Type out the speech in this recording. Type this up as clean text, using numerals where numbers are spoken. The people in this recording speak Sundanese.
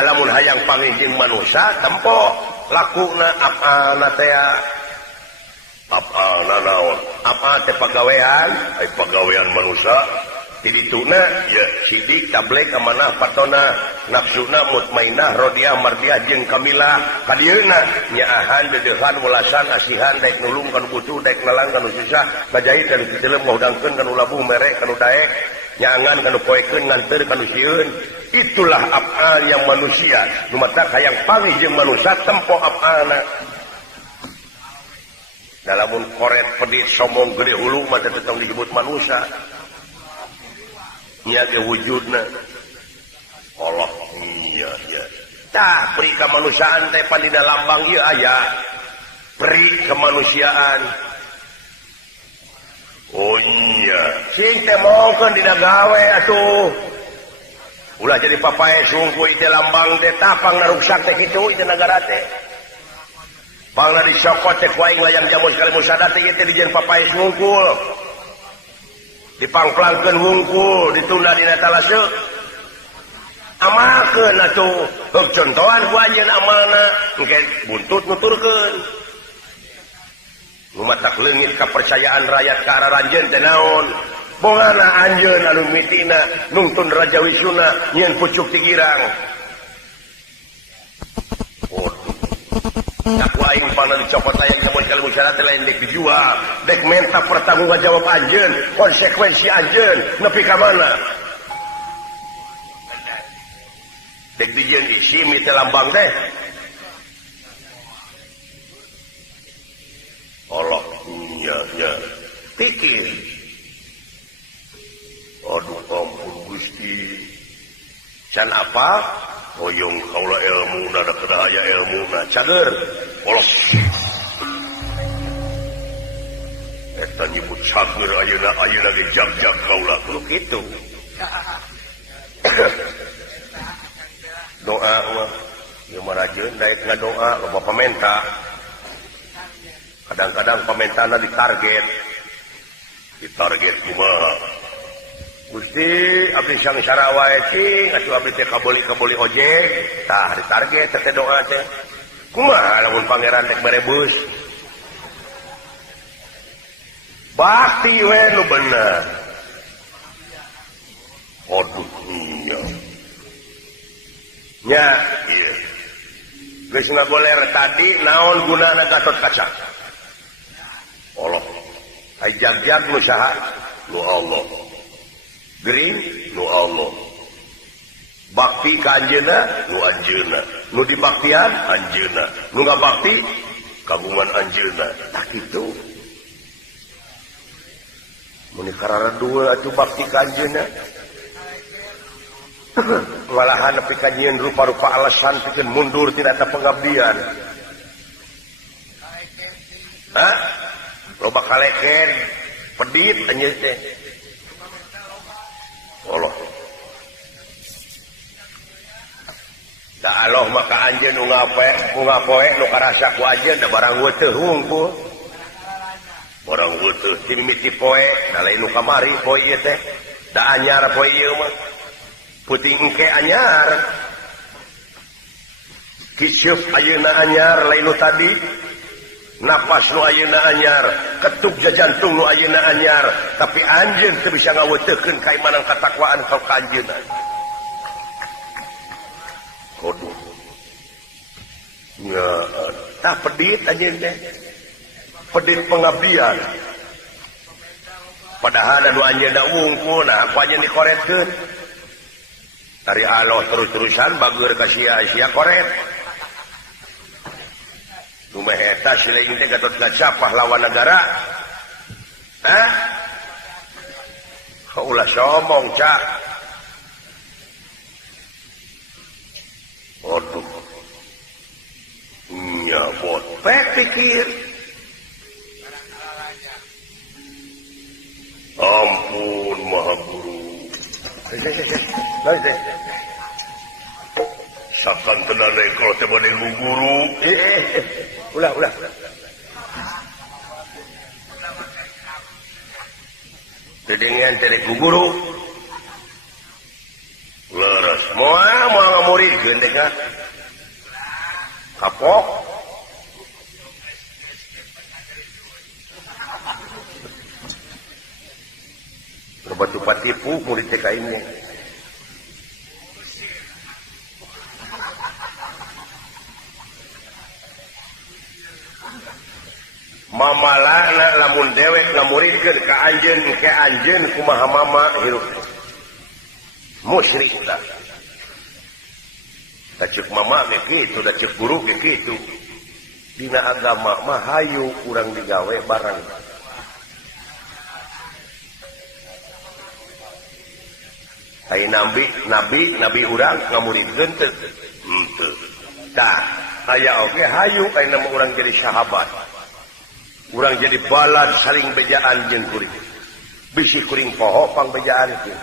lamun hayang pangijing manusia tempo lakuna apa teh apa naon apa teh pagawean pagawean manusia tidituna ya sidik tablek amanah patona nafsuna mutmainah rodiah mardiah jeung kamilah kadieuna nyaahan dedeuhan welasan asihan daek nulung kana butuh daek nalang kana susah kajahit kana cileum ngahudangkeun kana labuh merek kana daek nyaangan kana poekeun nganteur kana sieun itulah afal yang manusia lumatak hayang pangih jeung manusia tempo afalna dalamun koret pedit sombong gede hulu mah tetep disebut manusia nya ge wujudna Allah iya tah pri kemanusiaan teh pan dina lambang ieu aya pri kemanusiaan oh iya sing teh mongkeun dina gawe atuh ulah jadi papae sungkuy teh lambang teh tapang naruksak teh kitu ieu nagara teh pangna disokot teh ku aing layang jamu sekali musada teh ieu teh dijieun papae sungkul dipangplangkeun wungkul ditunda dina talase amalkeun atuh heuh contohan ku anjeun amalna engke buntut nuturkeun lumatak leungit kepercayaan rakyat ka araranjeun teh naon bongana anjeun anu mitina nungtun Raja Wisuna nyieun pucuk ti girang tak waing pangna dicopot layang jamun kali musyarat lain dek dijual dek minta pertanggungjawab anjeun konsekuensi anjeun nepi ka mana dek dijieun isi teh lambang teh Allah nya pikir aduh ampun Gusti can apa hoyong kaula ilmu nada kedaya ilmu na cager polos eta nyebut cager ayeuna ge jag-jag kaula kudu kitu doa mah ieu mah rajeun daek ngadoa loba pamenta kadang-kadang pamentana ditarget kumaha Gusti abdi sangsara wae cing atuh abdi teh kabeli ojek tah ditarget teh doa teh kumaha lamun pangeran rek berebus bakti we nu bener aduh iya nya ieu geus ngagoler tadi naon gunana Gatot Kaca Allah ai jag-jag nu saha nu Allah gering nu Allah bakti ka anjeunna nu anjeunna nu dibaktian anjeunna nu ngabakti kagungan anjeunna tak kitu mun kararadueu atuh bakti ka anjeunna malahan nepi ka nyieun rupa-rupa alasan pikeun mundur tina eta pengabdian loba kaleken pedit anjeun teh Allah da Allah maka anjeun nu ngapoe nu karasa ku anjeun da barang weuteuh hungkul barang weuteuh ti mimiti poe da lain nu kamari poe ieu teh da anyar poe ieu mah puting engke anyar kiceup ayeuna anyar lain nu tadi napas nu ayeuna anyar ketuk jantung nu ayeuna anyar tapi anjeun teu bisa ngaweuteukkeun kaimanang katakwaan ka anjeunna koduh nya tah pedit anjeun teh pedit pengabdian padahal anu anjeunna wungkul nah aku anjeun dikoretkeun dari Allah terus-terusan bageur ka sia-sia koret lumeh eta sileing teh Gatot Kaca pahlawan negara ulah sombong cak aduh nya bot pek pikir ampun maha guru sakan tenan kalau teh bade guru ulah Dengan telek guru leres moal ngamuridkeun gelendengan kapok batu patipu murid TK ini mamalana lamun dewek ngamuridkeun ka anjeun kumaha mama hirup musyrik tah cek mama ge kitu da cek guru ge kitu dina agama mah hayu urang digawe barang ai nabi urang ngamuridkeun teu henteu tah aya oge hayu ayeuna mah urang jadi sahabat urang jadi balad saling bejaan jeung kuring bisi kuring poho pang bejaan teh